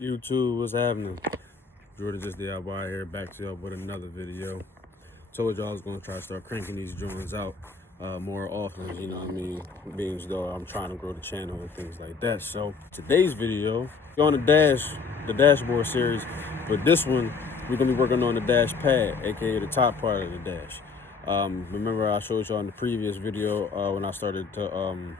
YouTube, what's happening? Jordan Just DIY here, back to y'all with another video. Told y'all I was gonna try to start cranking these joints out more often, you know what I mean? Being as though I'm trying to grow the channel and things like that. So today's video, on the dashboard series, but this one, we're gonna be working on the dash pad, aka the top part of the dash. Remember I showed y'all in the previous video when I started to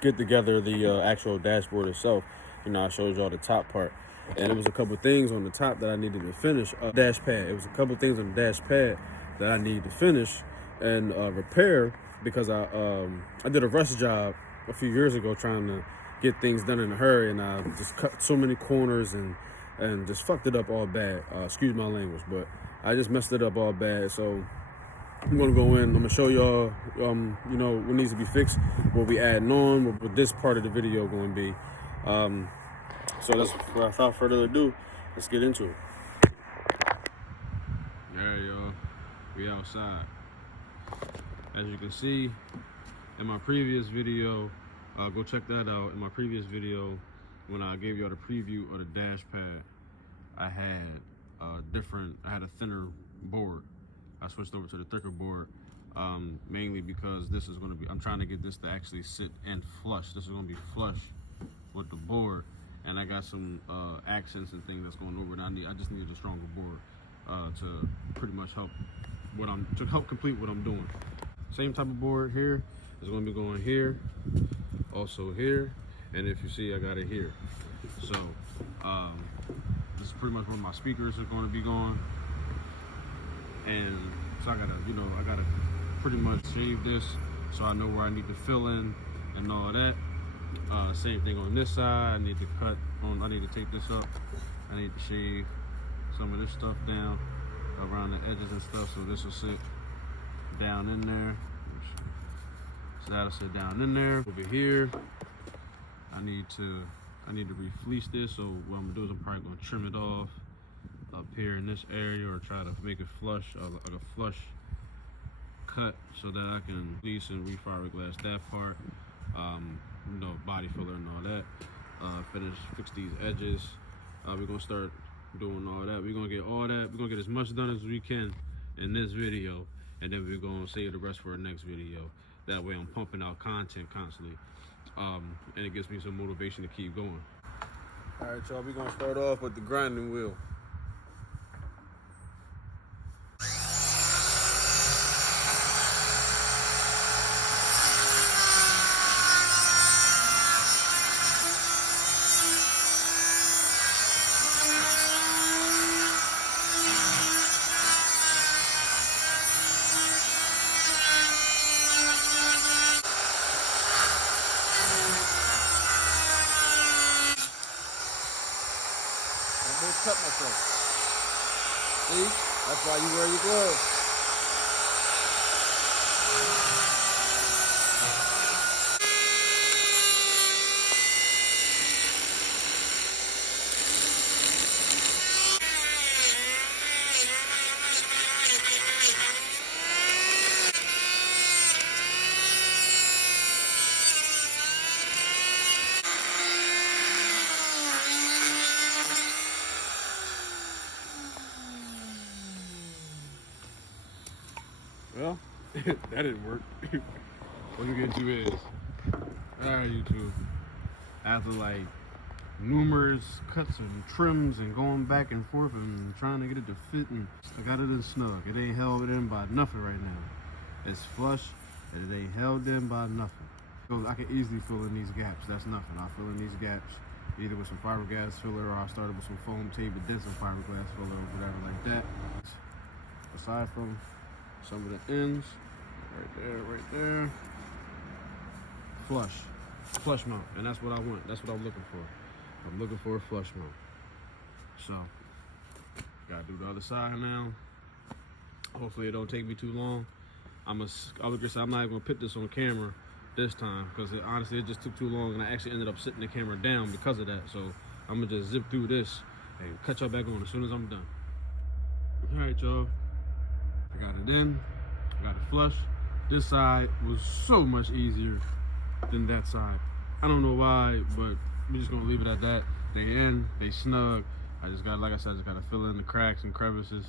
get together the actual dashboard itself. You know, I showed y'all the top part, and there was a couple things on the top that I needed to finish. Dash pad. It was a couple things on the dash pad that I needed to finish and repair because I did a rush job a few years ago trying to get things done in a hurry, and I just cut so many corners and just fucked it up all bad. Excuse my language, but I just messed it up all bad. So I'm gonna go in, I'm gonna show y'all, you know, what needs to be fixed, what we adding on, what this part of the video gonna be. So that's, without further ado, let's get into it. There y'all, we outside. As you can see, in my previous video, go check that out. In my previous video, when I gave y'all the preview of the dash pad, I had a thinner board. I switched over to the thicker board, mainly because this is going to be, I'm trying to get this to actually sit and flush. This is going to be flush with the board, and I got some accents and things that's going over it. I just needed a stronger board to pretty much help complete what I'm doing. Same type of board here is going to be going here, also here, and if you see, I got it here. So this is pretty much where my speakers are going to be going. And so I gotta pretty much shave this so I know where I need to fill in and all of that. Same thing on this side. I need to take this up. I need to shave some of this stuff down around the edges and stuff, so this will sit down in there. So that'll sit down in there. Over here, I need to refleece this, so what I'm gonna do is I'm probably gonna trim it off up here in this area, or try to make it flush, like a flush cut, so that I can fleece and refiberglass that part, you know, body filler and all that. Fix these edges. We're gonna start doing all that. We're gonna get all that. We're gonna get as much done as we can in this video, and then we're gonna save the rest for our next video. That way I'm pumping out content constantly, and it gives me some motivation to keep going. All right, y'all, we're gonna start off with the grinding wheel. Cut myself. See? That's why you wear your gloves. Well, that didn't work. What we're gonna do is, alright YouTube, after like numerous cuts and trims and going back and forth and trying to get it to fit, and I got it in snug. It ain't held in by nothing right now. It's flush, and it ain't held in by nothing. So I can easily fill in these gaps. That's nothing. I'll fill in these gaps either with some fiberglass filler, or I started with some foam tape and then some fiberglass filler or whatever like that. Aside from some of the ends, right there, flush mount, and that's what I want. That's what I'm looking for. I'm looking for a flush mount. So, gotta do the other side now. Hopefully it don't take me too long. I'm not even gonna put this on camera this time, because honestly it just took too long, and I actually ended up sitting the camera down because of that. So I'm gonna just zip through this and cut y'all back on as soon as I'm done. All right, y'all. I got it in, I got it flush. This side was so much easier than that side. I don't know why, but we're just gonna leave it at that. they in, they snug. I just got, like I said, I just gotta fill in the cracks and crevices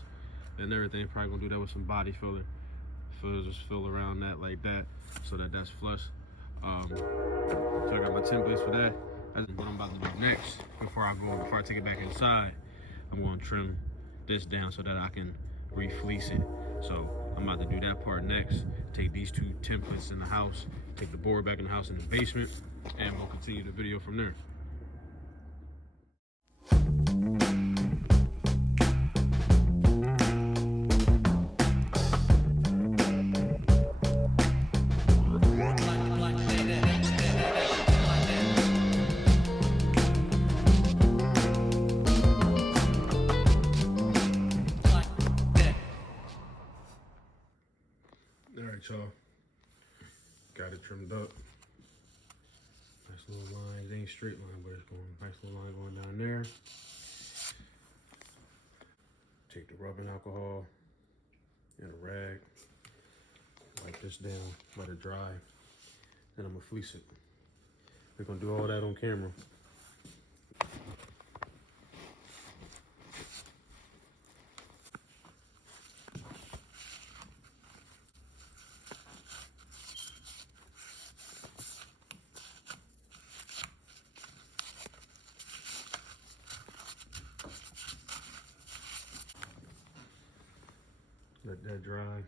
and everything. Probably gonna do that with some body filler. Just fill around that like that, so that that's flush. So I got my templates for that. That's what I'm about to do next. Before I take it back inside, I'm gonna trim this down so that I can refleece it. So I'm about to do that part next. Take these two templates in the house, take the board back in the house in the basement, and we'll continue the video from there. All right, y'all. Got it trimmed up. Nice little line. It ain't straight line, but it's going nice little line going down there. Take the rubbing alcohol and a rag. Wipe this down, let it dry. Then I'm gonna fleece it. We're gonna do all that on camera. Let that dry. I'm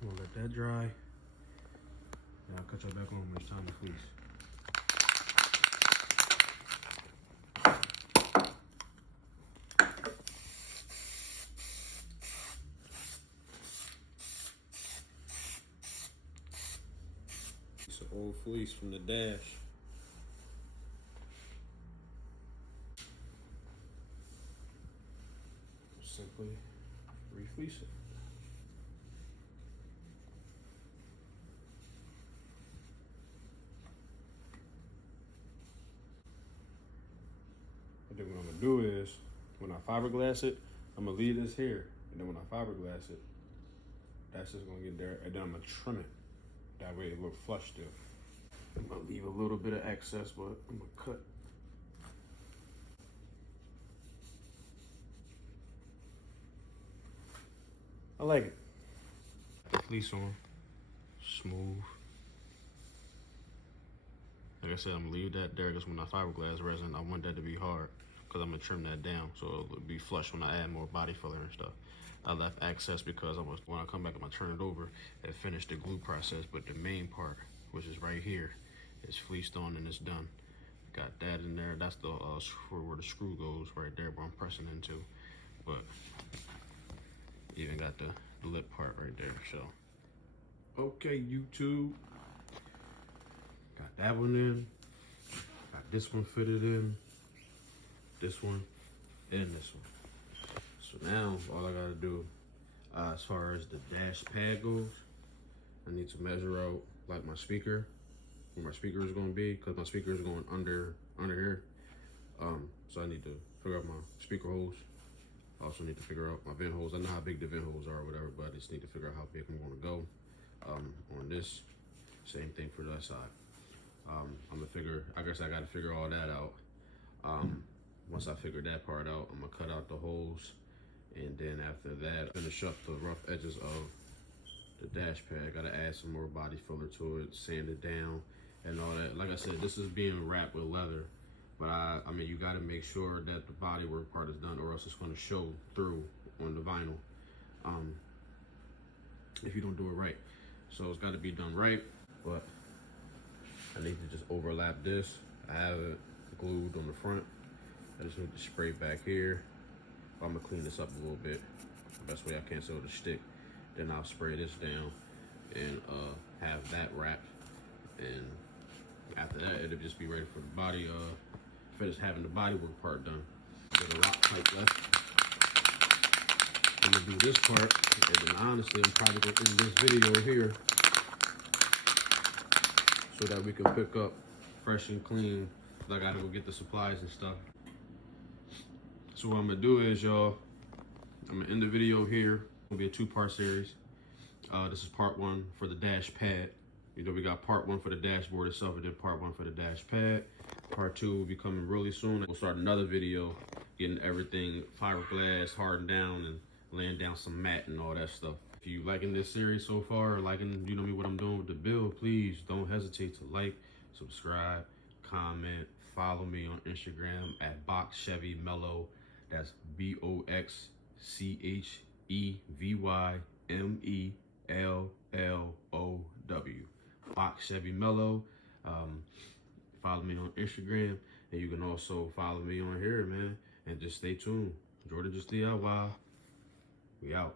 gonna let that dry. Then I'll cut y'all back on when it's time to fleece. It's an old fleece from the dash. Simply refleece it. And then what I'm gonna do is, when I fiberglass it, I'm gonna leave this here. And then when I fiberglass it, that's just gonna get there. And then I'm gonna trim it. That way it looks flush still. I'm gonna leave a little bit of excess, but I'm gonna cut. I like it. Fleece on, smooth. Like I said, I'm gonna leave that there because when I fiberglass resin, I want that to be hard because I'm gonna trim that down so it'll be flush when I add more body filler and stuff. I left excess because when I come back, I'm gonna turn it over and finish the glue process. But the main part, which is right here, is fleeced on and it's done. Got that in there. That's the where the screw goes right there, where I'm pressing into. But even got the lip part right there. So, okay, YouTube. Got that one in. Got this one fitted in. This one and this one. So now all I gotta do, as far as the dash pad goes, I need to measure out like my speaker, where my speaker is gonna be, because my speaker is going under here. So I need to figure out my speaker holes. I also need to figure out my vent holes. I know how big the vent holes are or whatever, but I just need to figure out how big I'm gonna go. On this, same thing for that side. I'm gonna figure, I guess I gotta figure all that out. Once I figure that part out, I'm gonna cut out the holes. And then after that, finish up the rough edges of the dash pad. Gotta add some more body filler to it, sand it down and all that. Like I said, this is being wrapped with leather. But I mean, you gotta make sure that the bodywork part is done or else it's gonna show through on the vinyl if you don't do it right. So it's gotta be done right, but I need to just overlap this. I have it glued on the front. I just need to spray back here. I'm gonna clean this up a little bit. The best way I can so it'll stick. Then I'll spray this down and have that wrapped. And after that, it'll just be ready for the body, finish having the bodywork part done. There's a lot pipe left. I'm gonna do this part, and then honestly, I'm probably gonna end this video here so that we can pick up fresh and clean. I gotta go get the supplies and stuff. So what I'm gonna do is, y'all, I'm gonna end the video here. It's gonna be a 2-part series. This is part 1 for the dash pad. You know, we got part 1 for the dashboard itself and then part 1 for the dash pad. Part 2 will be coming really soon. We'll start another video getting everything fiberglass hardened down and laying down some mat and all that stuff. If you liking this series so far, liking, you know me, what I'm doing with the build, please don't hesitate to like, subscribe, comment, follow me on Instagram at Box Chevy Mellow. That's BoxChevyMellow. Box Chevy Mellow. Follow me on Instagram, and you can also follow me on here, man. And just stay tuned. Jordan just DIY. We out.